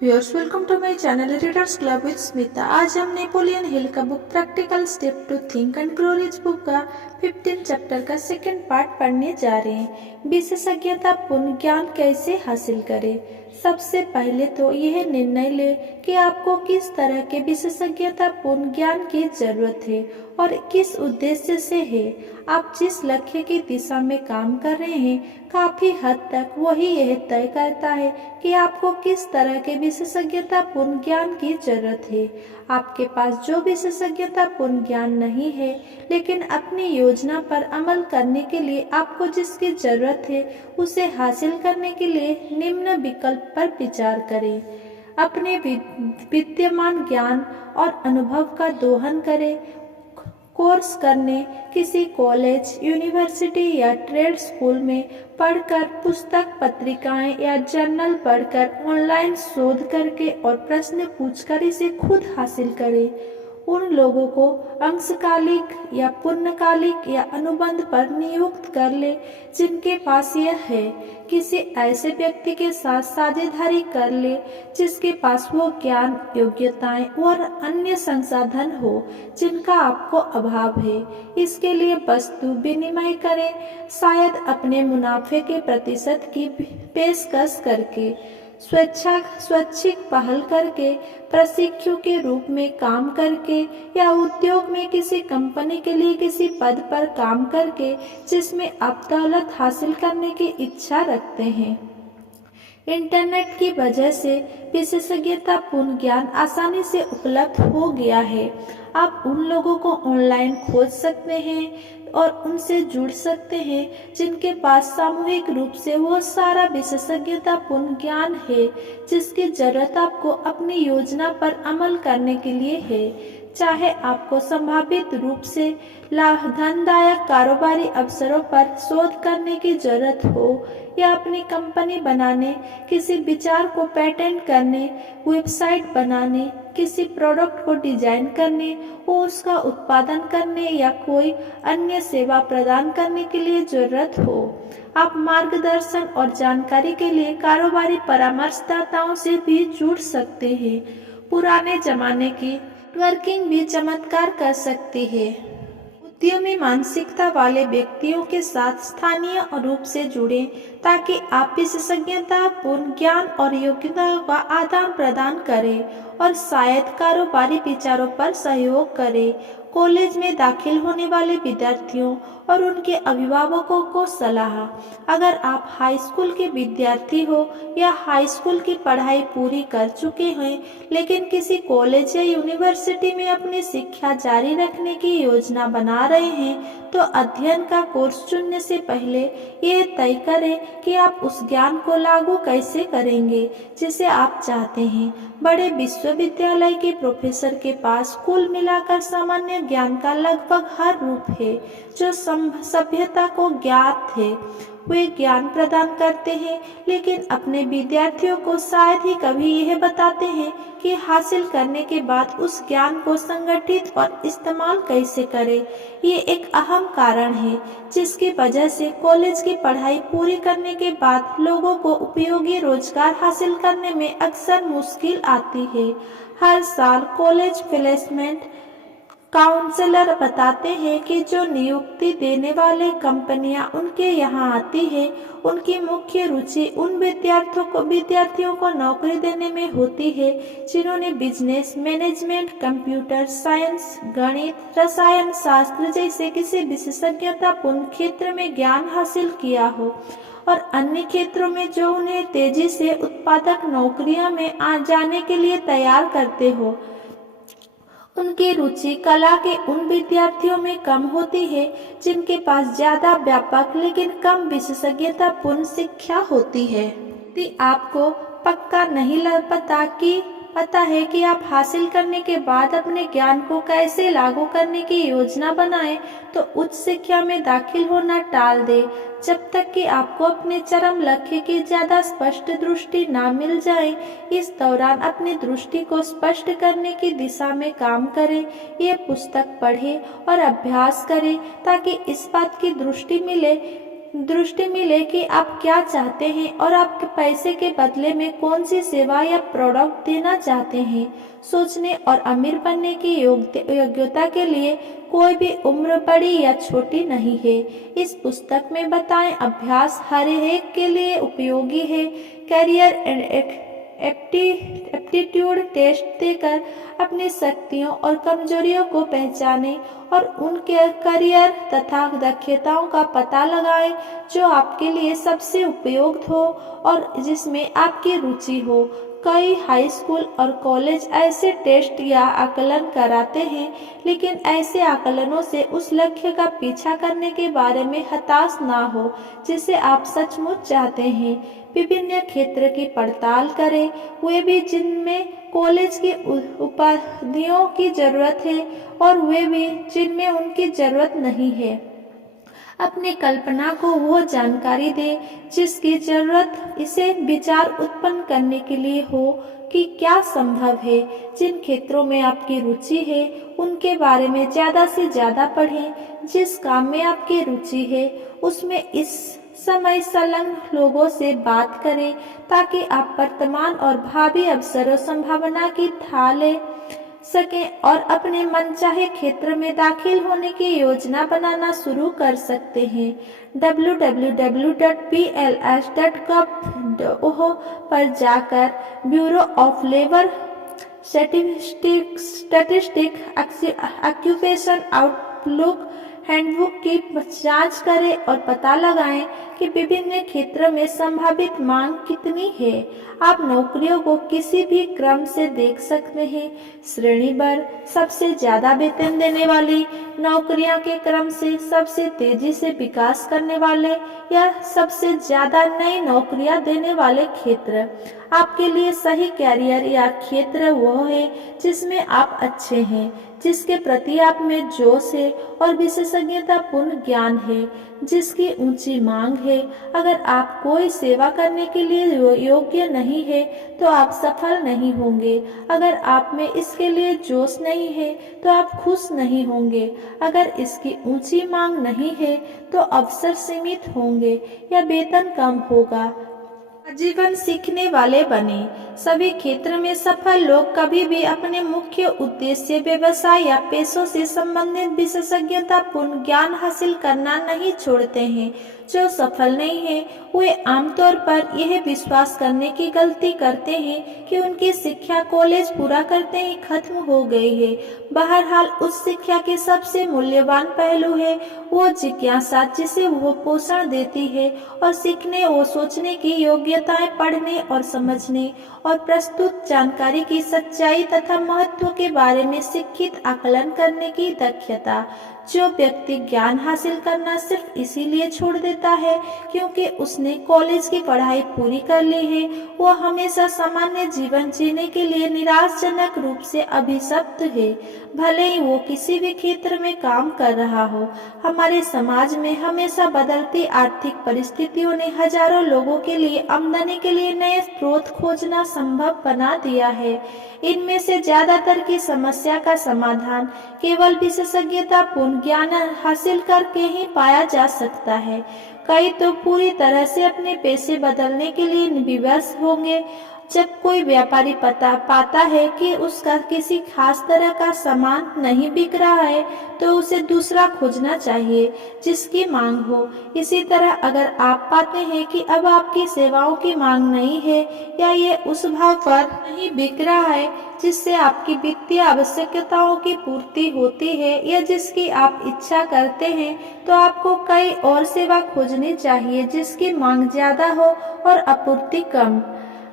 Viewers welcome to my channel readers club with Smita. आज हम Napoleon Hill का book practical step to think and grow rich book का 15 chapter का second part पढ़ने जा रहे हैं। विशेषज्ञतापूर्ण ज्ञान कैसे हासिल करें। सबसे पहले तो यह निर्णय ले कि आपको किस तरह के विशेषज्ञतापूर्ण ज्ञान की जरूरत है और किस उद्देश्य से है। आप जिस लक्ष्य की दिशा में काम कर रहे हैं काफी हद तक वही यह तय करता है कि आपको किस तरह के विशेषज्ञतापूर्ण ज्ञान की जरूरत है। आपके पास जो विशेषज्ञतापूर्ण ज्ञान नहीं है लेकिन अपनी योजना पर अमल करने के लिए आपको जिसकी जरूरत है उसे हासिल करने के लिए निम्न विकल्प पर विचार करें। अपने विद्यमान ज्ञान और अनुभव का दोहन करें। कोर्स करने, किसी कॉलेज, यूनिवर्सिटी या ट्रेड स्कूल में पढ़कर, पुस्तक, पत्रिकाएं या जर्नल पढ़कर, ऑनलाइन शोध करके और प्रश्न पूछकर इसे खुद हासिल करें। उन लोगों को अंशकालिक या पूर्णकालिक या अनुबंध पर नियुक्त कर ले जिनके पास यह है। किसी ऐसे व्यक्ति के साथ साझेदारी कर ले जिसके पास वो ज्ञान, योग्यताएं और अन्य संसाधन हो जिनका आपको अभाव है। इसके लिए वस्तु विनिमय करें, शायद अपने मुनाफे के प्रतिशत की पेशकश करके, स्वैच्छिक पहल करके, प्रशिक्षु के रूप में काम करके या उद्योग में किसी कंपनी के लिए किसी पद पर काम करके जिसमें आप दौलत हासिल करने की इच्छा रखते हैं। इंटरनेट की वजह से विशेषज्ञतापूर्ण ज्ञान आसानी से उपलब्ध हो गया है। आप उन लोगों को ऑनलाइन खोज सकते हैं और उनसे जुड़ सकते हैं जिनके पास सामूहिक रूप से वो सारा विशेषज्ञतापूर्ण ज्ञान है जिसकी जरूरत आपको अपनी योजना पर अमल करने के लिए है। चाहे आपको संभावित रूप से लाभदायक कारोबारी अवसरों पर शोध करने की जरूरत हो या अपनी कंपनी बनाने, किसी विचार को पेटेंट करने, वेबसाइट बनाने, किसी प्रोडक्ट को डिजाइन करने और उसका उत्पादन करने या कोई अन्य सेवा प्रदान करने के लिए जरूरत हो। आप मार्गदर्शन और जानकारी के लिए कारोबारी परामर्शदाताओं से भी जुड़ सकते हैं। पुराने जमाने की नेटवर्किंग भी चमत्कार कर सकती है। उद्यमी मानसिकता वाले व्यक्तियों के साथ स्थानीय रूप से जुड़ें ताकि आप विशेषज्ञतापूर्ण ज्ञान और योग्यताओं का आदान प्रदान करें और शायद कारोबारी विचारों पर सहयोग करें। कॉलेज में दाखिल होने वाले विद्यार्थियों और उनके अभिभावकों को सलाह। अगर आप हाई स्कूल के विद्यार्थी हो या हाई स्कूल की पढ़ाई पूरी कर चुके हैं लेकिन किसी कॉलेज या यूनिवर्सिटी में अपनी शिक्षा जारी रखने की योजना बना रहे हैं तो अध्ययन का कोर्स चुनने से पहले ये तय करें कि आप उस ज्ञान को लागू कैसे करेंगे जिसे आप चाहते हैं। बड़े विश्वविद्यालय के प्रोफेसर के पास कुल मिलाकर सामान्य ज्ञान का लगभग हर रूप है जो सभ्यता को ज्ञात है। वे ज्ञान प्रदान करते हैं लेकिन अपने विद्यार्थियों को शायद ही कभी यह बताते हैं कि हासिल करने के बाद उस ज्ञान को संगठित और इस्तेमाल कैसे करें। ये एक अहम कारण है जिसकी वजह से कॉलेज की पढ़ाई पूरी करने के बाद लोगों को उपयोगी रोजगार हासिल करने में अक्सर मुश्किल आती है। हर साल कॉलेज प्लेसमेंट काउंसलर बताते हैं कि जो नियुक्ति देने वाले कंपनियां उनके यहाँ आती है उनकी मुख्य रुचि उन विद्यार्थियों को नौकरी देने में होती है जिन्होंने बिजनेस, मैनेजमेंट, कंप्यूटर साइंस, गणित, रसायन शास्त्र जैसे किसी विशेषज्ञतापूर्ण क्षेत्र में ज्ञान हासिल किया हो और अन्य क्षेत्रों में जो उन्हें तेजी से उत्पादक नौकरियों में आ जाने के लिए तैयार करते हो। उनकी रुचि कला के उन विद्यार्थियों में कम होती है जिनके पास ज्यादा व्यापक लेकिन कम विशेषज्ञतापूर्ण शिक्षा होती है। यदि आपको पक्का नहीं पता है कि आप हासिल करने के बाद अपने ज्ञान को कैसे लागू करने की योजना बनाएं, तो उच्च शिक्षा में दाखिल होना टाल दें जब तक कि आपको अपने चरम लक्ष्य की ज्यादा स्पष्ट दृष्टि ना मिल जाए। इस दौरान अपनी दृष्टि को स्पष्ट करने की दिशा में काम करें। ये पुस्तक पढ़ें और अभ्यास करें ताकि इस बात की दृष्टि मिले दृष्टि मिले कि आप क्या चाहते हैं और आपके पैसे के बदले में कौन सी सेवा या प्रोडक्ट देना चाहते हैं। सोचने और अमीर बनने की योग्यता के लिए कोई भी उम्र बड़ी या छोटी नहीं है। इस पुस्तक में बताएं अभ्यास हर एक के लिए उपयोगी है। करियर एप्टीट्यूड टेस्ट देकर अपनी शक्तियों और कमजोरियों को पहचानें और उनके करियर तथा दक्षताओं का पता लगाएं जो आपके लिए सबसे उपयुक्त हो और जिसमें आपकी रुचि हो। कई हाई स्कूल और कॉलेज ऐसे टेस्ट या आकलन कराते हैं, लेकिन ऐसे आकलनों से उस लक्ष्य का पीछा करने के बारे में हताश ना हो जिसे आप सचमुच चाहते हैं। विभिन्न क्षेत्र की पड़ताल करें, वे भी जिनमें कॉलेज की उपाधियों की जरूरत है और वे भी जिनमें उनकी जरूरत नहीं है। अपनी कल्पना को वो जानकारी दे जिसकी जरूरत इसे विचार उत्पन्न करने के लिए हो कि क्या संभव है। जिन क्षेत्रों में आपकी रुचि है उनके बारे में ज्यादा से ज्यादा पढ़ें। जिस काम में आपकी रुचि है उसमें इस समय संलग्न लोगों से बात करें ताकि आप वर्तमान और भावी अवसरों संभावना की थाह ले सकें और अपने मनचाहे क्षेत्र में दाखिल होने की योजना बनाना शुरू कर सकते हैं। www.pls.gov पर जाकर bureau of labour statistics occupation outlook handbook की जांच करें और पता लगाएं कि विभिन्न क्षेत्रों में संभावित मांग कितनी है। आप नौकरियों को किसी भी क्रम से देख सकते हैं। श्रेणीबद्ध सबसे ज्यादा वेतन देने वाली नौकरियां के क्रम से सबसे तेजी से विकास करने वाले या सबसे ज्यादा नई नौकरियां देने वाले क्षेत्र। आपके लिए सही कैरियर या क्षेत्र वो है जिसमें आप अच्छे हैं, जिसके प्रति आप में जोश है और विशेषज्ञतापूर्ण ज्ञान है, जिसकी ऊंची मांग है। अगर आप कोई सेवा करने के लिए योग्य नहीं है तो आप सफल नहीं होंगे। अगर आप में इसके लिए जोश नहीं है तो आप खुश नहीं होंगे। अगर इसकी ऊंची मांग नहीं है तो अवसर सीमित होंगे या वेतन कम होगा। जीवन सीखने वाले बने। सभी क्षेत्र में सफल लोग कभी भी अपने मुख्य उद्देश्य व्यवसाय या पेशों से संबंधित विशेषज्ञतापूर्ण ज्ञान हासिल करना नहीं छोड़ते हैं। जो सफल नहीं है वे आमतौर पर यह विश्वास करने की गलती करते हैं कि उनकी शिक्षा कॉलेज पूरा करते ही खत्म हो गई है। बहरहाल उस शिक्षा के सबसे मूल्यवान पहलू है वो जिज्ञासा जिसे वो पोषण देती है और सीखने और सोचने की योग्यताएं, पढ़ने और समझने और प्रस्तुत जानकारी की सच्चाई तथा महत्व के बारे में शिक्षित आकलन करने की दक्षता। जो व्यक्ति ज्ञान हासिल करना सिर्फ इसीलिए छोड़ देता है क्योंकि उसने कॉलेज की पढ़ाई पूरी कर ली है, वह हमेशा सामान्य जीवन जीने के लिए निराशजनक रूप से अभिशप्त है, भले ही वो किसी भी क्षेत्र में काम कर रहा हो। हमारे समाज में हमेशा बदलती आर्थिक परिस्थितियों ने हजारों लोगों के लिए आमदनी के लिए नए स्रोत खोजना संभव बना दिया है। इनमें से ज्यादातर की समस्या का समाधान केवल विशेषज्ञतापूर्ण ज्ञान हासिल करके ही पाया जा सकता है। कई तो पूरी तरह से अपने पेशे बदलने के लिए विवश होंगे। जब कोई व्यापारी पाता है कि उसका किसी खास तरह का सामान नहीं बिक रहा है तो उसे दूसरा खोजना चाहिए जिसकी मांग हो। इसी तरह अगर आप पाते हैं कि अब आपकी सेवाओं की मांग नहीं है या ये उस भाव पर नहीं बिक रहा है जिससे आपकी वित्तीय आवश्यकताओं की पूर्ति होती है या जिसकी आप इच्छा करते हैं, तो आपको कई और सेवा खोजनी चाहिए जिसकी मांग ज्यादा हो और आपूर्ति कम।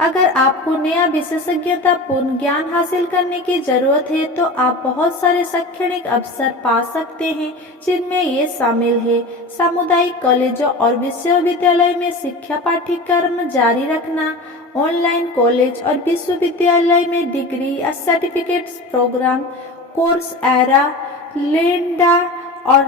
अगर आपको नया विशेषज्ञतापूर्ण ज्ञान हासिल करने की जरूरत है तो आप बहुत सारे शैक्षणिक अवसर पा सकते हैं जिनमें ये शामिल है। सामुदायिक कॉलेजों और विश्वविद्यालय में शिक्षा पाठ्यक्रम जारी रखना, ऑनलाइन कॉलेज और विश्वविद्यालय में डिग्री या certificates program, Coursera, Lynda और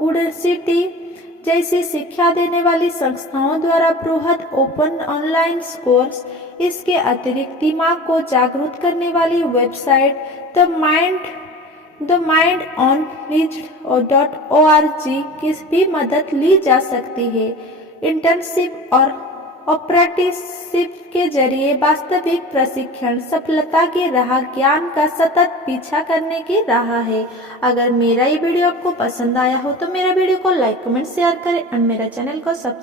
उडसिटी जैसी शिक्षा देने वाली संस्थाओं द्वारा बृहद ओपन ऑनलाइन कोर्स। इसके अतिरिक्त दिमाग को जागरूक करने वाली website the mind the mind on रीच.org की भी मदद ली जा सकती है। इंटर्नशिप और अप्रेंटिसशिप के जरिए वास्तविक प्रशिक्षण सफलता की राह, ज्ञान का सतत पीछा करने की राह है। अगर मेरा ये वीडियो आपको पसंद आया हो तो मेरा वीडियो को लाइक कमेंट शेयर करें और मेरा चैनल को सब्सक्राइब